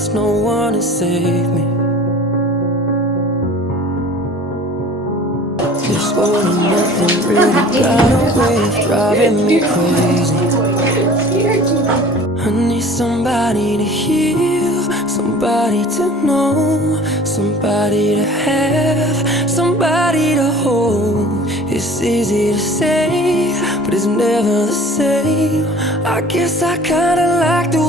there's no one to save me. This all and nothing really got a way of driving me crazy. I need somebody to heal, somebody to know, somebody to have, somebody to hold. It's easy to say, but it's never the same. I guess I kinda like the